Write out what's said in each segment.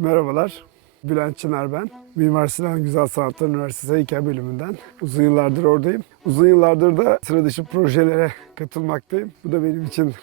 Merhabalar, Bülent Çınar ben. Mimar Sinan Güzel Sanatlar Üniversitesi Heykel Bölümünden uzun yıllardır oradayım. Uzun yıllardır da sıra dışı projelere katılmaktayım. Bu da benim için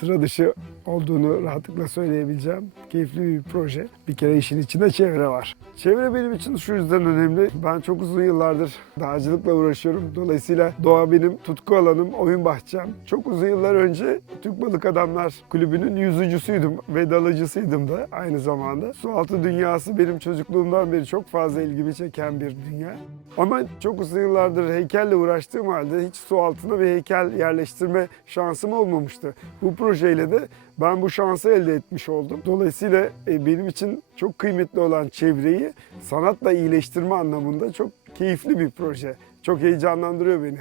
sıra dışı olduğunu rahatlıkla söyleyebileceğim keyifli bir proje. Bir kere işin içinde çevre var. Çevre benim için şu yüzden önemli. Ben çok uzun yıllardır dağcılıkla uğraşıyorum. Dolayısıyla doğa benim tutku alanım, oyun bahçem. Çok uzun yıllar önce Türk Balık Adamlar Kulübü'nün yüzücüsüydüm ve dalıcısıydım da aynı zamanda. Sualtı dünyası benim çocukluğumdan beri çok fazla ilgimi çeken bir dünya. Ama çok uzun yıllardır heykelle uğraştığım halde hiç su altına bir heykel yerleştirme şansım olmamıştı. Bu projeyle de ben bu şansı elde etmiş oldum. Dolayısıyla benim için çok kıymetli olan çevreyi sanatla iyileştirme anlamında çok keyifli bir proje. Çok heyecanlandırıyor beni.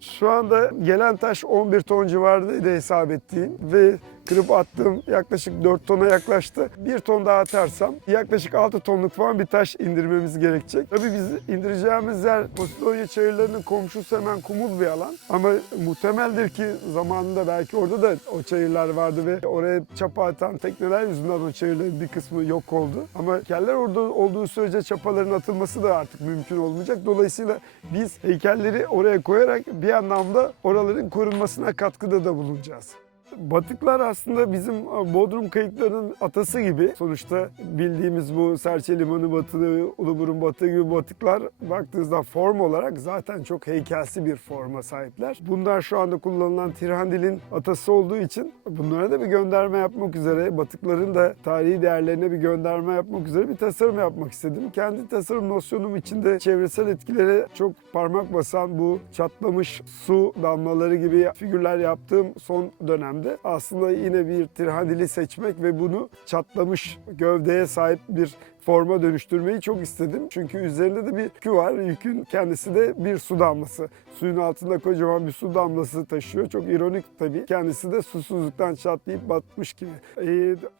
Şu anda gelen taş 11 ton civarındaydı hesap ettiğim ve kırıp attığım yaklaşık 4 tona yaklaştı. 1 ton daha atarsam yaklaşık 6 tonluk falan bir taş indirmemiz gerekecek. Tabii biz indireceğimiz yer Posidonia çayırlarının komşusu hemen kumul bir alan. Ama muhtemeldir ki zamanında belki orada da o çayırlar vardı ve oraya çapa atan tekneler yüzünden o çayırların bir kısmı yok oldu. Ama heykeller orada olduğu sürece çapaların atılması da artık mümkün olmayacak. Dolayısıyla biz heykelleri oraya koyarak bir anlamda oraların korunmasına katkıda da bulunacağız. Batıklar aslında bizim Bodrum kayıklarının atası gibi. Sonuçta bildiğimiz bu Serçe Limanı batığı, Uluburun batığı gibi batıklar baktığınızda form olarak zaten çok heykelsi bir forma sahipler. Bunlar şu anda kullanılan Tirhandil'in atası olduğu için bunlara da bir gönderme yapmak üzere, batıkların da tarihi değerlerine bir gönderme yapmak üzere bir tasarım yapmak istedim. Kendi tasarım nosyonum içinde çevresel etkilere çok parmak basan bu çatlamış su damlaları gibi figürler yaptığım son dönemde aslında yine bir Tirhandil'i seçmek ve bunu çatlamış gövdeye sahip bir forma dönüştürmeyi çok istedim. Çünkü üzerinde de bir yükü var. Yükün kendisi de bir su damlası. Suyun altında kocaman bir su damlası taşıyor. Çok ironik tabii. Kendisi de susuzluktan çatlayıp batmış gibi.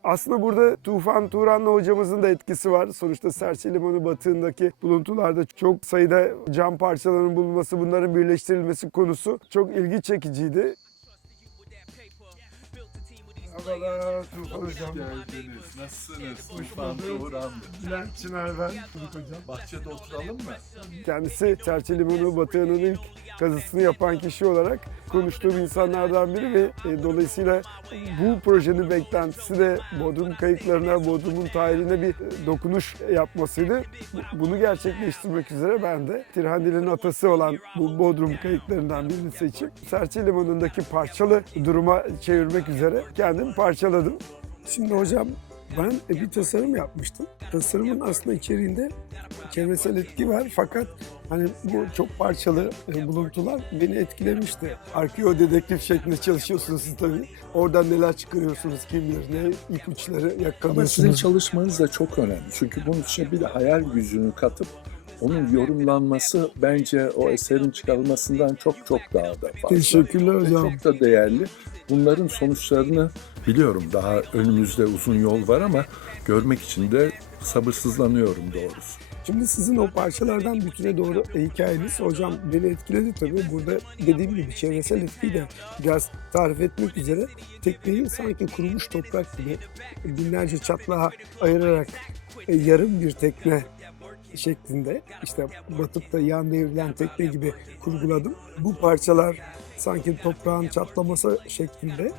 Aslında burada Tufan Turanlı hocamızın da etkisi var. Sonuçta Serçe Limanı batığındaki buluntularda çok sayıda cam parçalarının bulunması, bunların birleştirilmesi konusu çok ilgi çekiciydi. Merhabalar Tufan Hocam. Geldiniz. Nasılsınız? Tufan Turan. Bülent Çınar ben. Hocam. Bahçede oturalım mı? Kendisi Serçe Limanı batığının ilk kazısını yapan kişi olarak konuştuğum insanlardan biri ve dolayısıyla bu projenin beklentisi de Bodrum kayıklarına, Bodrum'un tarihine bir dokunuş yapmasıydı. Bunu gerçekleştirmek üzere ben de Tirhandil'in atası olan bu Bodrum kayıklarından birini seçip Serçe Limanı'ndaki parçalı duruma çevirmek üzere kendim parçaladım. Şimdi hocam ben bir tasarım yapmıştım. Tasarımın aslında içeriğinde çevresel etki var fakat hani bu çok parçalı buluntular beni etkilemişti. Arkeo dedektif şeklinde çalışıyorsunuz siz tabii. Oradan neler çıkarıyorsunuz kim bilir ne ipuçları Ama yakalıyorsunuz. sizin çalışmanız da çok önemli. Çünkü bunun içine bir de hayal gücünü katıp onun yorumlanması bence o eserin çıkarılmasından çok daha da fazla. Teşekkürler Ve hocam. çok da değerli. Bunların sonuçlarını biliyorum. Daha önümüzde uzun yol var ama görmek için de sabırsızlanıyorum doğrusu. Şimdi sizin o parçalardan bütüne doğru hikayeniz hocam beni etkiledi tabii. Burada dediğim gibi çevresel etkiyi de biraz tarif etmek üzere tekneyi sanki kurumuş toprak gibi binlerce çatlağa ayırarak yarım bir tekne şeklinde işte batıp da yan devrilen tekne gibi kurguladım. Bu parçalar sanki toprağın çatlaması şeklinde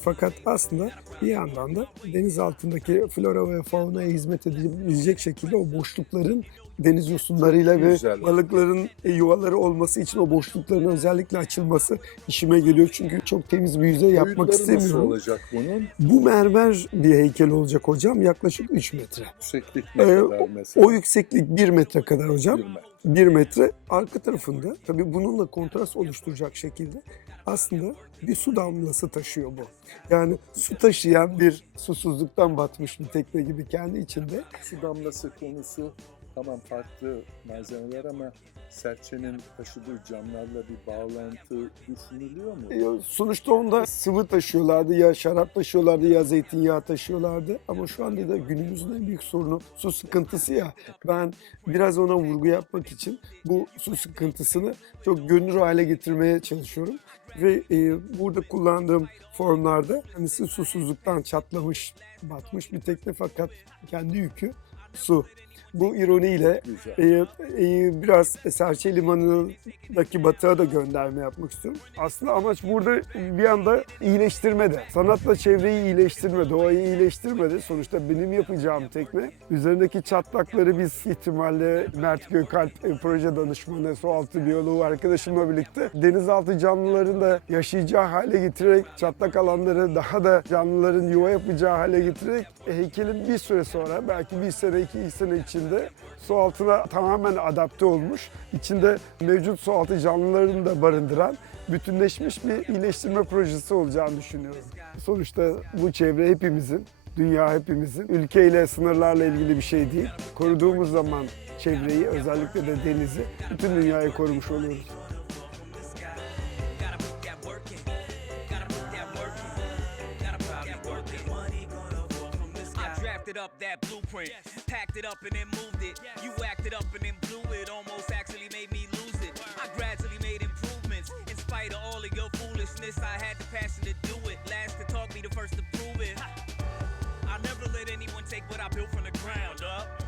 fakat aslında bir yandan da deniz altındaki flora ve faunaya hizmet edebilecek şekilde o boşlukların deniz yosunlarıyla ve Güzel. balıkların yuvaları olması için o boşlukların özellikle açılması işime geliyor. Çünkü çok temiz bir yüzey yapmak Boyutları nasıl istemiyorum. olacak bunun? Bu mermer bir heykel olacak hocam yaklaşık 3 metre. Yükseklik ne kadar mesela? O yükseklik 1 metre kadar hocam. 1 metre. 1 metre. Arka tarafında tabii bununla kontrast oluşturacak şekilde aslında bir su damlası taşıyor bu. Yani su taşıyan bir susuzluktan batmış bir tekne gibi kendi içinde. Su damlası konusu tamam farklı malzemeler ama serçenin taşıdığı camlarla bir bağlantı düşünülüyor mu? Sonuçta onda sıvı taşıyorlardı, ya şarap taşıyorlardı ya zeytinyağı taşıyorlardı. Ama şu anda da günümüzün en büyük sorunu su sıkıntısı ya. Ben biraz ona vurgu yapmak için bu su sıkıntısını çok görünür hale getirmeye çalışıyorum. Ve burada kullandığım formlarda hani susuzluktan çatlamış, batmış bir tekne fakat kendi yükü su. Bu ironiyle Güzel. biraz Serçe Limanı'ndaki batığa da gönderme yapmak istiyorum. Aslında amaç burada bir anda iyileştirme de. Sanatla çevreyi iyileştirme, doğayı iyileştirme de. Sonuçta benim yapacağım tekne. Üzerindeki çatlakları biz ihtimalle Mert Gökalp proje danışmanı, sualtı biyoloğu arkadaşımla birlikte denizaltı canlıların da yaşayacağı hale getirerek çatlak alanları daha da canlıların yuva yapacağı hale getirerek heykelin bir süre sonra belki bir sene, 2 sene içinde su altına tamamen adapte olmuş, içinde mevcut su altı canlılarını da barındıran bütünleşmiş bir iyileştirme projesi olacağını düşünüyorum. Sonuçta bu çevre hepimizin, dünya hepimizin, ülkeyle, sınırlarla ilgili bir şey değil. Koruduğumuz zaman çevreyi, özellikle de denizi, bütün dünyayı korumuş oluyoruz. Drafted up that blueprint, packed it up and then moved it. You acted up and then blew it, almost actually made me lose it. I gradually made improvements, in spite of all of your foolishness. I had the passion to do it, last to talk, me the first to prove it. I'll never let anyone take what I built from the ground up.